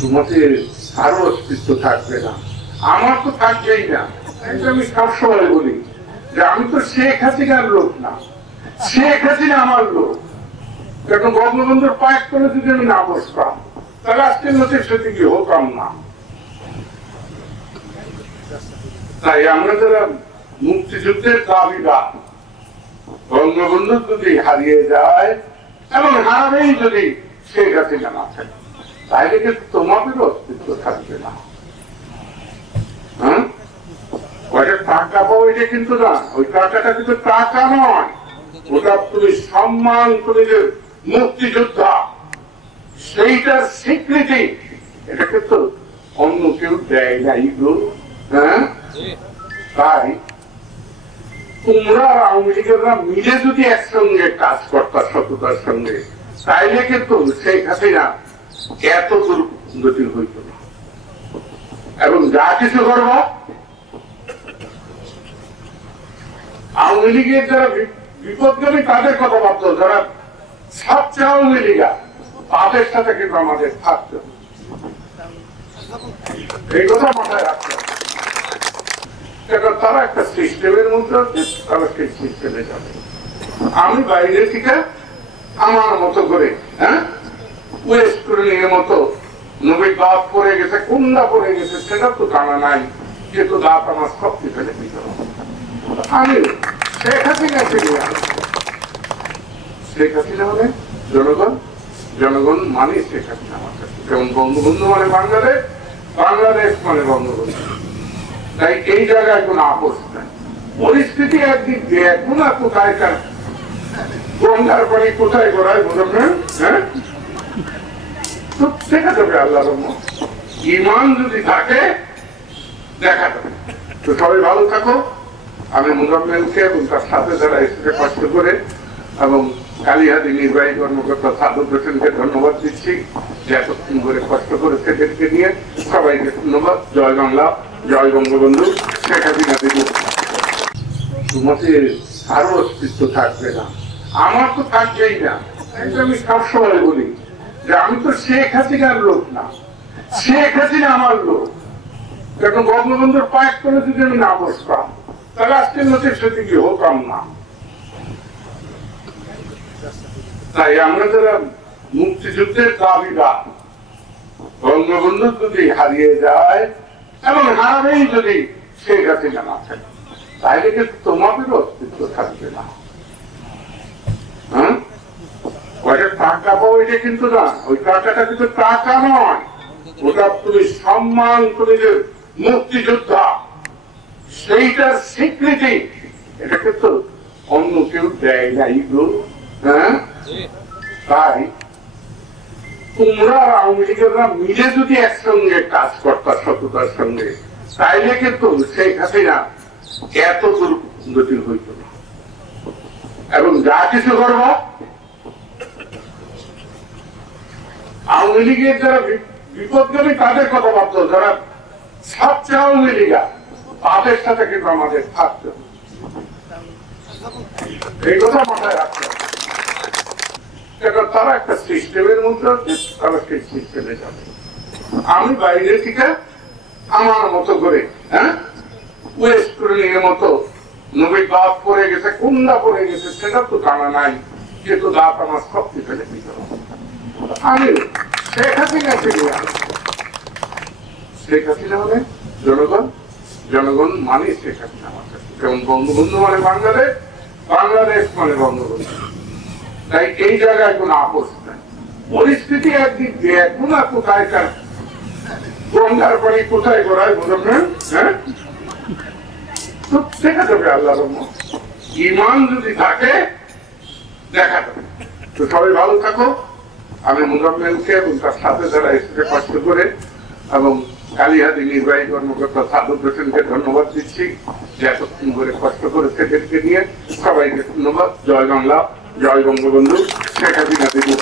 তোমাদের আরো অস্তিত্ব থাকবে না, আমার তো থাকবেই না। আমি সবসময় বলি যে আমি তো শেখ হাসিনার লোক না, শেখ হাসিনা আমার লোক। কারণ বঙ্গবন্ধুর পায়ের তলে যদি আমি না বসতাম তাহলে আজকের নথির সাথে কি হতাম না। তাই আমরা যারা মুক্তিযুদ্ধের দাবিদার, বঙ্গবন্ধু যদি হারিয়ে যায় এবং হারাবেই যদি শেখ হাসিনা না থাকে, তাইলে কিন্তু তোমাদের অস্তিত্ব থাকবে না। হ্যাঁ, ওইটা টাকা পাবো, এটা কিন্তু না, ওই টাকাটা কিন্তু টাকা নয়, ওটা তুমি সম্মান, তুমি যে মুক্তিযোদ্ধা সেইটার স্বীকৃতি, এটা কিন্তু অন্য কেউ দেয় না। হ্যাঁ, তাই তোমরা আওয়ামী লীগেরা মিলে যদি একসঙ্গে কাজ করতা সততার সঙ্গে, তাইলে কিন্তু শেখ হাসিনা এত দুর্গতি হইত না। এবং যা কিছু করব, আওয়ামী লীগের যারা বিপদগামী তাদের কথা ভাবতো, যারা সবচেয়ে আওয়ামী লীগা তাদের সাথে কিন্তু আমাদের থাকতে, এই কথা মাথায় রাখতে হবে। তারা একটা সিস্টেমের মধ্যে আছে, তারা সেই সিস্টেমে যাবে। আমি বাইরে থেকে আমার মতো করে, হ্যাঁ, ওয়েস্ট কর্নিংয়ের মতো নবী দাঁত পড়ে গেছে, কুন্ডা পড়ে গেছে, সেটা তো জানা নাই, যেহেতু দাঁত আমার সব ফেলে দিতে হবে। আমি শেখ হাসিনা থেকে, শেখ হাসিনা মানে জনগণ, জনগণ মানে শেখ হাসিনা আমার কাছে। যেমন বঙ্গবন্ধু মানে বাংলাদেশ, বাংলাদেশ মানে বঙ্গবন্ধু। তাই এই জায়গায় কোন আপোষ নাই। পরিস্থিতি একদিক দিয়ে এখন আর কোথায় কার গঙ্গার পানি কোথায় গড়ায় বোঝেন, হ্যাঁ, তো দেখা যাবে। আল্লাহর রহমত, ঈমান যদি থাকে দেখা যাবে। তো সবাই ভালো থাকো। আমি মুজাম্মেলকে এবং তার সাথে যারা এসেছে কষ্ট করে, এবং কালিহাদি নির্বাহী কর্মকর্তা সাদুর হোসেনকে ধন্যবাদ দিচ্ছি যে এতক্ষণ করে কষ্ট করেছে এদেরকে নিয়ে। সবাইকে ধন্যবাদ। জয় বাংলা, জয় বঙ্গবন্ধু, শেখ হাসিনা দিদি। তোমাদের আরো অস্তিত্ব থাকবে না, আমার তো থাকবেই না। আমি সবসময় বলি যে আমি তো শেখ হাসিনার লোক না, শেখ হাসিনা আমার লোক। কারণ বঙ্গবন্ধুর পায়ের তলে যদি আমি না বসতাম তাহলে আজকের নথির সাথে কি হতাম না। তাই আমরা যারা মুক্তিযুদ্ধের দাবিদার, বঙ্গবন্ধু যদি হারিয়ে যায় এবং হারাবেই যদি শেখ হাসিনা না থাকে, তাইলে কিন্তু তোমাদের অস্তিত্ব থাকবে না। হ্যাঁ, ওইটা টাকা পাবো, এটা কিন্তু না, ওই টাকাটা কিন্তু টাকা নয়, ওটা তুমি সম্মান, তুমি যে মুক্তিযোদ্ধা সেইটার স্বীকৃতি, এটা কিন্তু অন্য কেউ দেয় না। হ্যাঁ, তাই তোমরা আওয়ামী লীগেরা মিলে যদি একসঙ্গে কাজ করতা সততার সঙ্গে, তাইলে কিন্তু শেখ হাসিনা এত দুর্গতি হইত না। এবং যা কিছু করব, আওয়ামী লীগের যারা বিপদগামী তাদের কথা ভাবতো, যারা সবচেয়ে আওয়ামী লীগা তাদের সাথে কিন্তু আমাদের থাকতে, এই কথা মাথায় রাখতে হবে। তারা একটা সিস্টেমের মধ্যে আছে, তারা সেই সিস্টেমে যাবে। আমি বাইরে থেকে আমার মতো করে, হ্যাঁ, ওয়েস্ট কর্নিংয়ের মতো নবী দাঁত পড়ে গেছে, কুন্ডা পড়ে গেছে, সেটা তো জানা নাই, যেহেতু দাঁত আমার সব ফেলে দিতে হবে। আমি শেখ হাসিনা থেকে, শেখ হাসিনা মানে জনগণ, জনগণ মানে শেখ হাসিনা আমার কাছে। যেমন বঙ্গবন্ধু মানে বাংলাদেশ, বাংলাদেশ মানে বঙ্গবন্ধু। তাই এই জায়গায় কোন আপোষ নাই। পরিস্থিতি একদিক দিয়ে এখন আর কোথায় কার গঙ্গার পানি কোথায় গড়ায় বোঝেন, হ্যাঁ, তো দেখা যাবে। আল্লাহর রহমত, ঈমান যদি থাকে দেখা যাবে। তো সবাই ভালো থাকো। আমি মুজাম্মেলকে এবং তার সাথে যারা এসেছে কষ্ট করে, এবং কালিহাদি নির্বাহী কর্মকর্তা সাদুর হোসেনকে ধন্যবাদ দিচ্ছি যে এতক্ষণ করে কষ্ট করেছে এদেরকে নিয়ে। সবাইকে ধন্যবাদ। জয় বাংলা, জয় বঙ্গবন্ধু, শেখ হাসিনা দিদি।